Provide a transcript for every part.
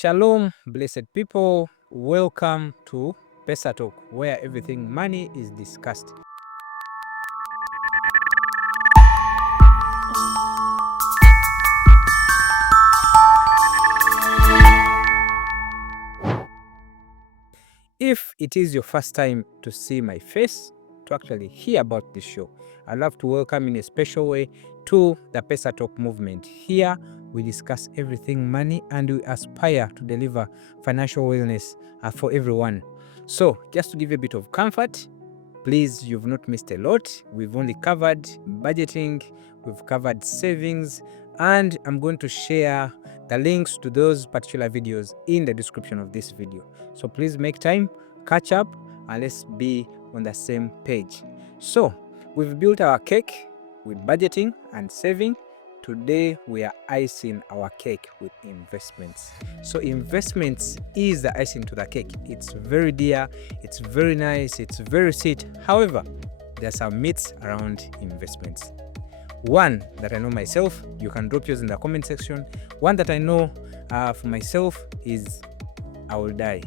Shalom, blessed people. Welcome to Pesa Talk, where everything money is discussed. If it is your first time to see my face, to actually hear about this show, I'd love to welcome in a special way to the Pesa Talk movement. Here, we discuss everything money and we aspire to deliver financial wellness for everyone. So, just to give you a bit of comfort, please, you've not missed a lot. We've only covered budgeting, we've covered savings, and I'm going to share the links to those particular videos in the description of this video. So please make time, catch up, and let's be on the same page. So we've built our cake with budgeting and saving. Today we are icing our cake with investments. So investments is the icing to the cake. It's very dear, it's very nice, it's very sweet. However, there are some myths around investments. One that I know myself, you can drop yours in the comment section. One that I know for myself is I will die.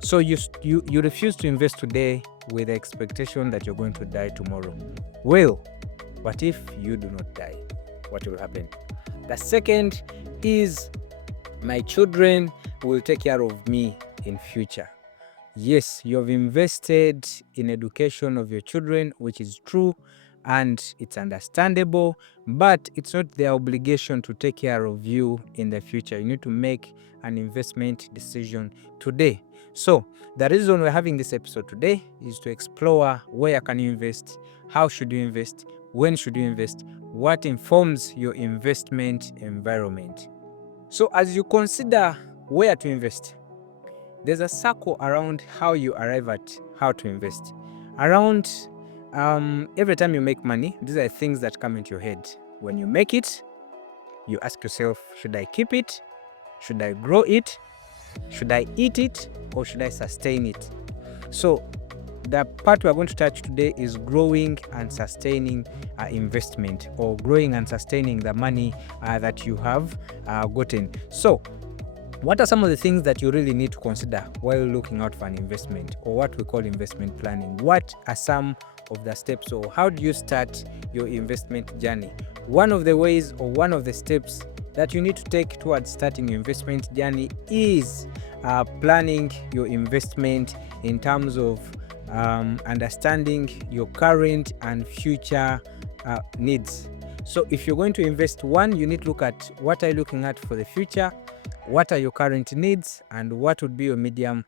So you refuse to invest today with the expectation that you're going to die tomorrow. Well, what if you do not die? What will happen? The second is my children will take care of me in future. Yes, you have invested in education of your children, which is true and it's understandable, but it's not their obligation to take care of you in the future. You need to make an investment decision today. So the reason we're having this episode today is to explore where can you invest, how should you invest, when should you invest, what informs your investment environment. So as you consider where to invest, there's a circle around how you arrive at how to invest. Around every time you make money, these are things that come into your head. When you make it, you ask yourself, should I keep it? Should I grow it? Should I eat it? Or should I sustain it? So the part we're going to touch today is growing and sustaining investment, or growing and sustaining the money that you have gotten. So what are some of the things that you really need to consider while looking out for an investment, or what we call investment planning? What are some of the steps, or how do you start your investment journey? One of the ways, or one of the steps that you need to take towards starting your investment journey is planning your investment in terms of understanding your current and future needs. So if you're going to invest, one, you need to look at what are you looking at for the future, what are your current needs, and what would be your medium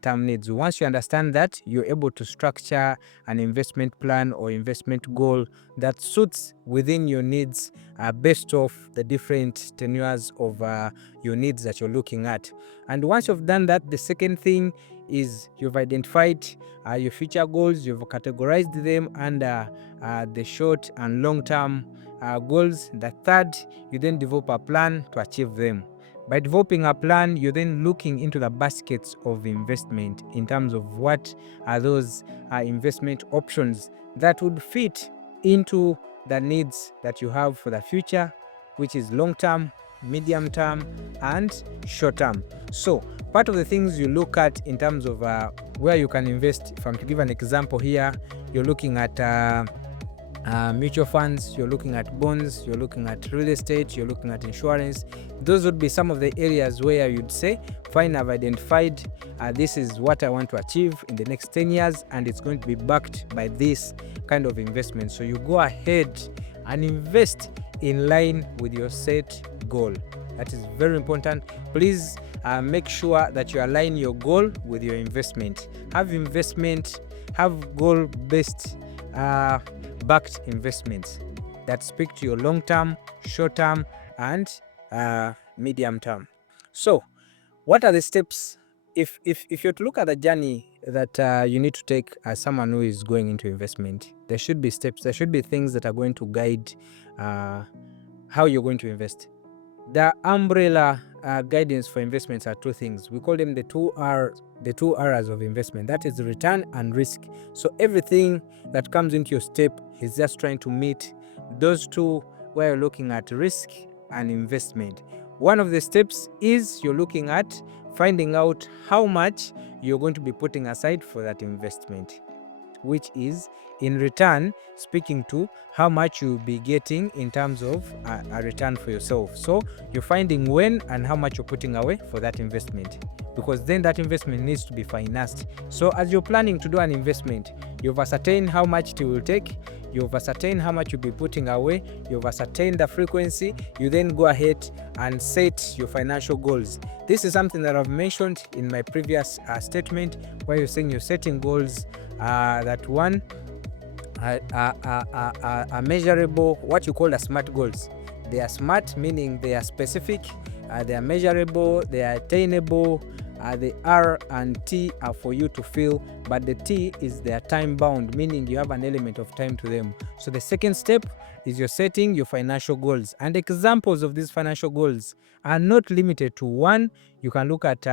term needs. Once you understand that, you're able to structure an investment plan or investment goal that suits within your needs based off the different tenures of your needs that you're looking at. And once you've done that, the second thing is you've identified your future goals, you've categorized them under the short and long term goals. The third, you then develop a plan to achieve them. By developing a plan, you're then looking into the baskets of investment in terms of what are those investment options that would fit into the needs that you have for the future, which is long term, medium term, and short term. So part of the things you look at in terms of where you can invest, if I'm to give an example here, you're looking at mutual funds, you're looking at bonds, you're looking at real estate, you're looking at insurance. Those would be some of the areas where you'd say, fine, I've identified this is what I want to achieve in the next 10 years, and it's going to be backed by this kind of investment. So you go ahead and invest in line with your set goal. That is very important. Please make sure that you align your goal with your investment. Have goal-based backed investments that speak to your long-term, short-term, and medium term. So what are the steps? If you're to look at the journey that you need to take as someone who is going into investment, there should be steps, there should be things that are going to guide how you're going to invest. The umbrella guidance for investments are two things. We call them the two R's of investment. That is return and risk. So everything that comes into your step is just trying to meet those two, where you're looking at risk and investment. One of the steps is you're looking at finding out how much you're going to be putting aside for that investment, which is in return speaking to how much you'll be getting in terms of a return for yourself. So you're finding when and how much you're putting away for that investment, because then that investment needs to be financed. So as you're planning to do an investment, you've ascertained how much it will take, you've ascertained how much you'll be putting away, you've ascertained the frequency, you then go ahead and set your financial goals. This is something that I've mentioned in my previous statement, where you're saying you're setting goals that one are measurable, what you call SMART goals. They are SMART, meaning they are specific, they are measurable, they are attainable. The R and T are for you to feel, but the T is they are time bound, meaning you have an element of time to them. So the second step is you're setting your financial goals, and examples of these financial goals are not limited to one. You can look at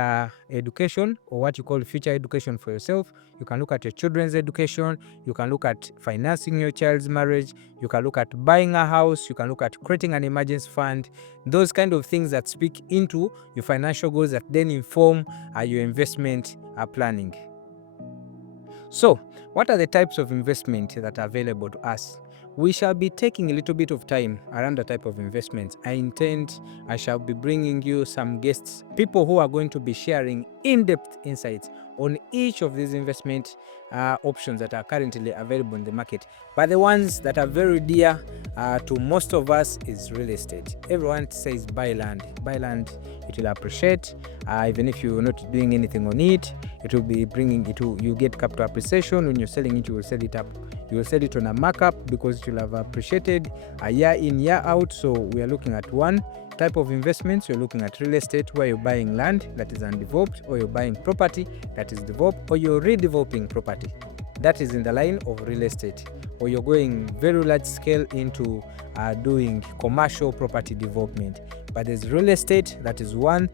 education, or what you call future education for yourself. You can look at your children's education. You can look at financing your child's marriage. You can look at buying a house. You can look at creating an emergency fund. Those kind of things that speak into your financial goals that then inform your investment planning. So, what are the types of investment that are available to us? We shall be taking a little bit of time around the type of investments. I shall be bringing you some guests, people who are going to be sharing in-depth insights on each of these investment options that are currently available in the market. But the ones that are very dear to most of us is real estate. Everyone says buy land. Buy land, it will appreciate. Even if you're not doing anything on it, it will be bringing it to you get capital appreciation. When you're selling it, you will sell it up. You will sell it on a markup because it will have appreciated a year in, year out. So we are looking at one type of investments. You're looking at real estate, where you're buying land that is undeveloped, or you're buying property that is developed, or you're redeveloping property that is in the line of real estate, or you're going very large scale into doing commercial property development. But there's real estate, that is one.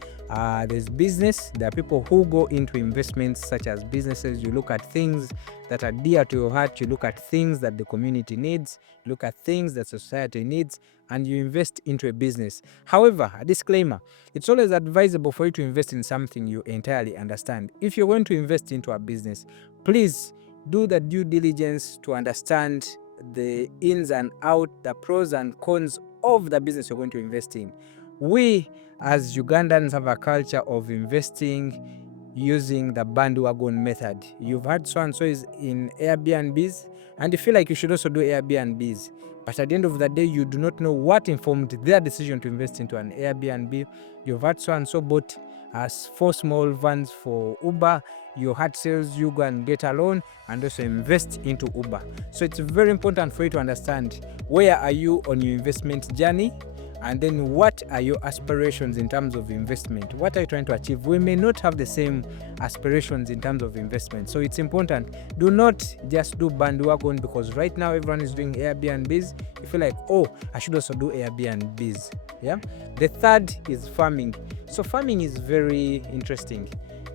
There's business. There are people who go into investments such as businesses. You look at things that are dear to your heart. You look at things that the community needs. You look at things that society needs, and you invest into a business. However, a disclaimer, it's always advisable for you to invest in something you entirely understand. If you're going to invest into a business, please do the due diligence to understand the ins and outs, the pros and cons of the business you're going to invest in. We as Ugandans have a culture of investing using the bandwagon method. You've heard so and so is in Airbnbs, and you feel like you should also do Airbnbs. But at the end of the day, you do not know what informed their decision to invest into an Airbnb. You've heard so and so bought 4 small vans for Uber. Your heart says you go and get a loan and also invest into Uber. So it's very important for you to understand where are you on your investment journey, and then what are your aspirations in terms of investment. What are you trying to achieve? We may not have the same aspirations in terms of investment. So it's important. Do not just do bandwagon, because right now everyone is doing Airbnbs. You feel like, oh, I should also do Airbnbs. Yeah. The third is farming. So farming is very interesting.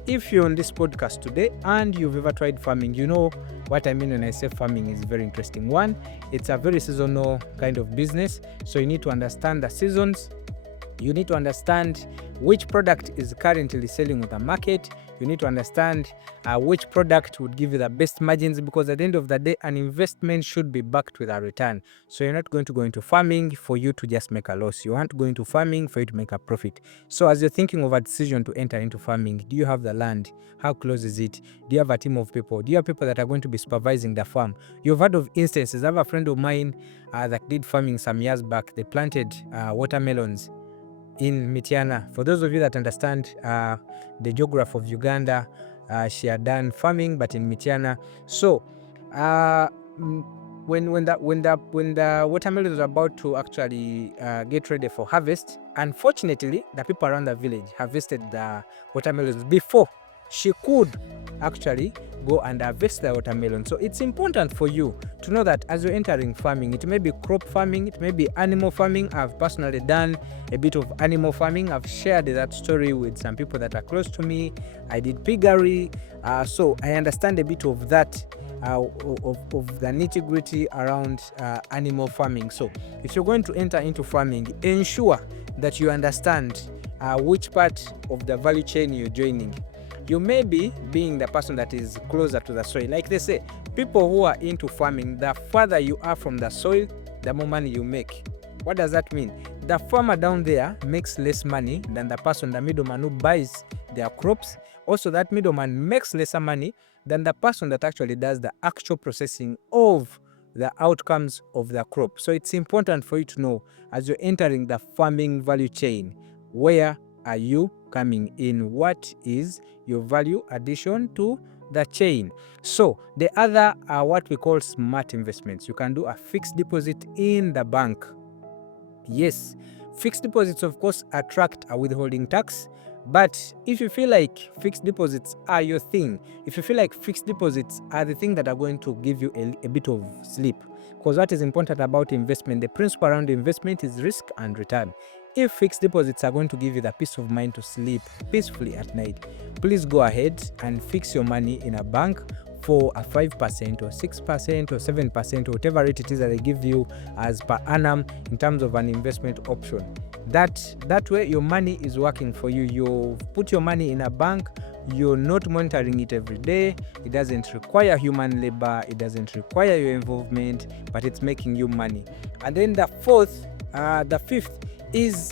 If you're on this podcast today and you've ever tried farming, you know what I mean when I say farming is very interesting. One, it's a very seasonal kind of business. So you need to understand the seasons. You need to understand which product is currently selling on the market. You need to understand which product would give you the best margins, because at the end of the day, an investment should be backed with a return. So you're not going to go into farming for you to just make a loss. You aren't going to farming for you to make a profit. So as you're thinking of a decision to enter into farming, do you have the land? How close is it? Do you have a team of people? Do you have people that are going to be supervising the farm? You've heard of instances. I have a friend of mine that did farming some years back. They planted watermelons in Mityana. For those of you that understand the geography of Uganda, she had done farming, but in Mityana. So when the watermelons were about to actually get ready for harvest, unfortunately, the people around the village harvested the watermelons before she could actually go and harvest the watermelon. So it's important for you to know that as you're entering farming, it may be crop farming, it may be animal farming. I've personally done a bit of animal farming. I've shared that story with some people that are close to me. I did piggery, so I understand a bit of that, of the nitty-gritty around animal farming. So if you're going to enter into farming, ensure that you understand which part of the value chain you're joining. You may be being the person that is closer to the soil. Like they say, people who are into farming, the further you are from the soil, the more money you make. What does that mean? The farmer down there makes less money than the person, the middleman who buys their crops. Also, that middleman makes lesser money than the person that actually does the actual processing of the outcomes of the crop. So it's important for you to know, as you're entering the farming value chain, where are you coming in? What is your value addition to the chain? So the other are what we call smart investments. You can do a fixed deposit in the bank. Yes, fixed deposits of course attract a withholding tax, but if you feel like fixed deposits are your thing, if you feel like fixed deposits are the thing that are going to give you a bit of sleep, because what is important about investment, the principle around investment is risk and return. If fixed deposits are going to give you the peace of mind to sleep peacefully at night, please go ahead and fix your money in a bank for a 5% or 6% or 7% or whatever rate it is that they give you as per annum in terms of an investment option. That way your money is working for you. You put your money in a bank, you're not monitoring it every day, it doesn't require human labor, it doesn't require your involvement, but it's making you money. And then the fifth is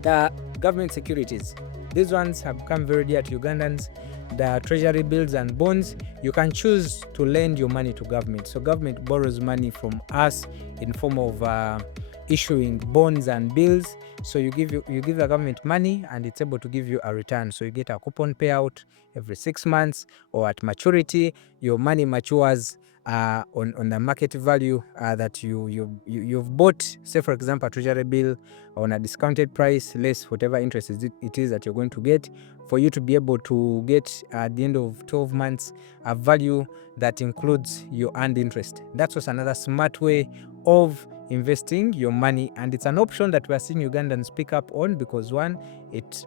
the government securities. These ones have become very dear to Ugandans. The treasury bills and bonds, you can choose to lend your money to government. So government borrows money from us in form of issuing bonds and bills. So you give the government money and it's able to give you a return. So you get a coupon payout every 6 months, or at maturity your money matures on the market value that you've bought. Say for example, a treasury bill on a discounted price less whatever interest it is that you're going to get, for you to be able to get at the end of 12 months a value that includes your earned interest. That's just another smart way of investing your money, and it's an option that we are seeing Ugandans pick up on, because one, it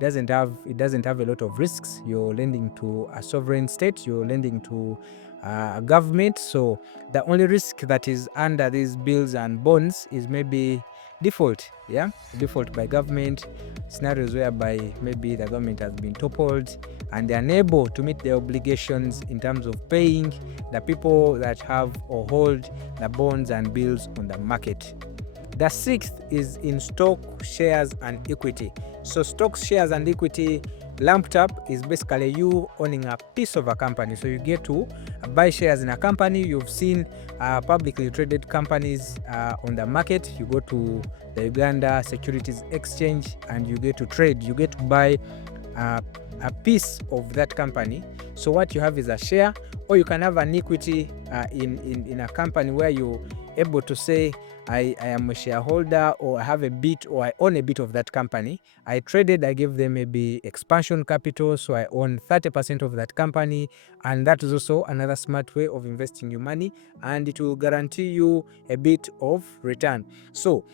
doesn't have a lot of risks. You're lending to a sovereign state, you're lending to a government, so the only risk that is under these bills and bonds is maybe default by government, scenarios whereby maybe the government has been toppled and they're unable to meet their obligations in terms of paying the people that have or hold the bonds and bills on the market. The sixth is in stock, shares and equity. So stocks, shares and equity lumped up is basically you owning a piece of a company. So you get to buy shares in a company. You've seen publicly traded companies on the market. You go to the Uganda Securities Exchange and you get to trade. You get to buy a piece of that company. So what you have is a share, or you can have an equity in a company where you're able to say, I am a shareholder, or I have a bit, or I own a bit of that company. I traded, I gave them maybe expansion capital, so I own 30% of that company, and that is also another smart way of investing your money, and it will guarantee you a bit of return. So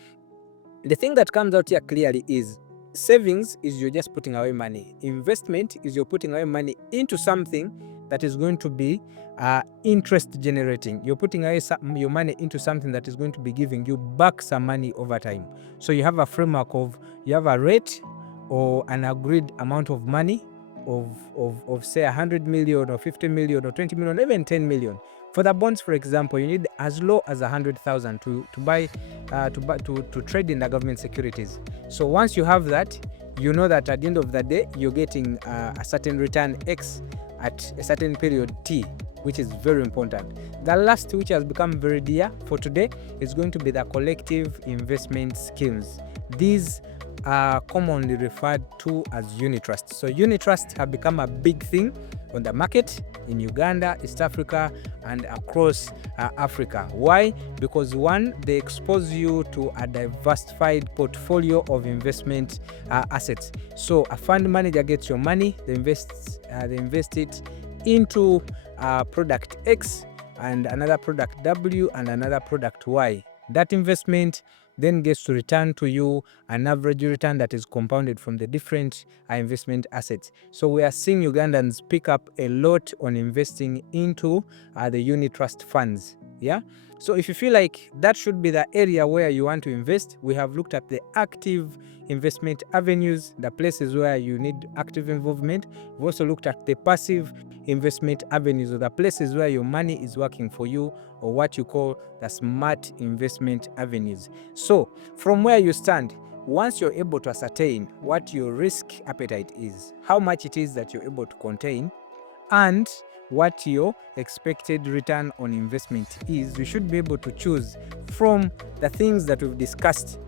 the thing that comes out here clearly is savings is you're just putting away money. Investment is you're putting away money into something that is going to be interest generating. You're putting away your money into something that is going to be giving you back some money over time. So you have a framework of, you have a rate or an agreed amount of money of say 100 million or 50 million or 20 million, even 10 million. For the bonds, for example, you need as low as 100,000 to buy to trade in the government securities. So once you have that, you know that at the end of the day you're getting a certain return X at a certain period T, which is very important. The last, which has become very dear for today, is going to be the collective investment schemes. These are commonly referred to as unit trusts. So unit trusts have become a big thing on the market in Uganda, East Africa, and across Africa. Why? Because one, they expose you to a diversified portfolio of investment assets. So a fund manager gets your money, they invest it into product X and another product W and another product Y. That investment then gets to return to you an average return that is compounded from the different investment assets. So we are seeing Ugandans pick up a lot on investing into the unit trust funds. Yeah. So if you feel like that should be the area where you want to invest, we have looked at the active investment avenues, the places where you need active involvement. We've also looked at the passive investment avenues, or the places where your money is working for you, or what you call the smart investment avenues. So from where you stand, once you're able to ascertain what your risk appetite is, how much it is that you're able to contain, and what your expected return on investment is, you should be able to choose from the things that we've discussed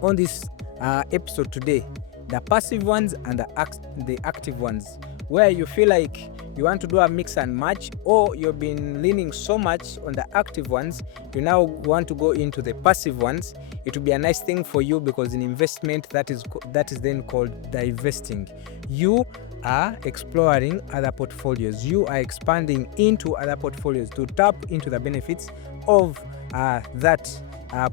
on this episode today, the passive ones and the active ones, where you feel like you want to do a mix and match, or you've been leaning so much on the active ones, you now want to go into the passive ones. It will be a nice thing for you, because in investment, that is then called divesting. You are exploring other portfolios. You are expanding into other portfolios to tap into the benefits of that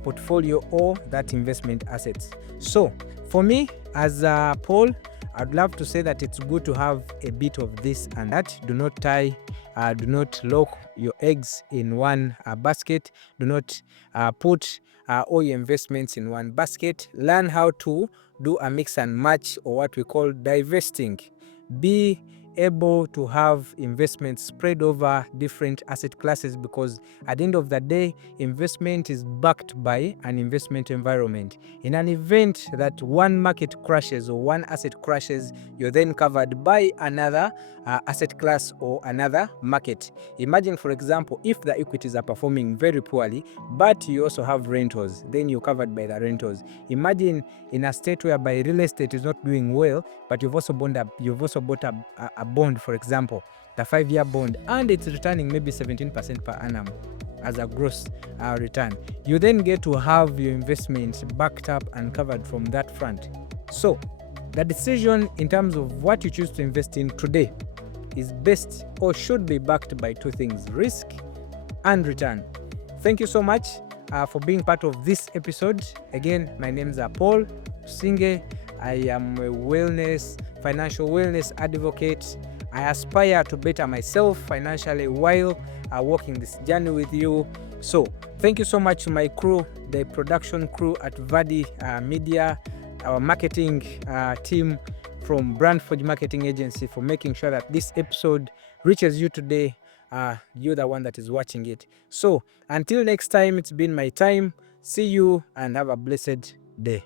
portfolio or that investment assets. So for me, as Paul, I'd love to say that it's good to have a bit of this and that. Do not do not lock your eggs in one basket. Do not put all your investments in one basket. Learn how to do a mix and match, or what we call divesting. Be able to have investments spread over different asset classes, because at the end of the day, investment is backed by an investment environment. In an event that one market crashes or one asset crashes, you're then covered by another asset class or another market. Imagine, for example, if the equities are performing very poorly, but you also have rentals, then you're covered by the rentals. Imagine in a state whereby real estate is not doing well, but you've also bought a bond, for example, the 5-year bond, and it's returning maybe 17% per annum as a gross return. You then get to have your investments backed up and covered from that front. So the decision in terms of what you choose to invest in today is best, or should be, backed by two things: risk and return. Thank you so much for being part of this episode. Again, my name is Paul Singe. I am a financial wellness advocate. I aspire to better myself financially while walking this journey with you. So thank you so much to my crew, the production crew at Vadi Media, our marketing team from Brandforge Marketing Agency, for making sure that this episode reaches you today. You're the one that is watching it. So until next time, it's been my time. See you and have a blessed day.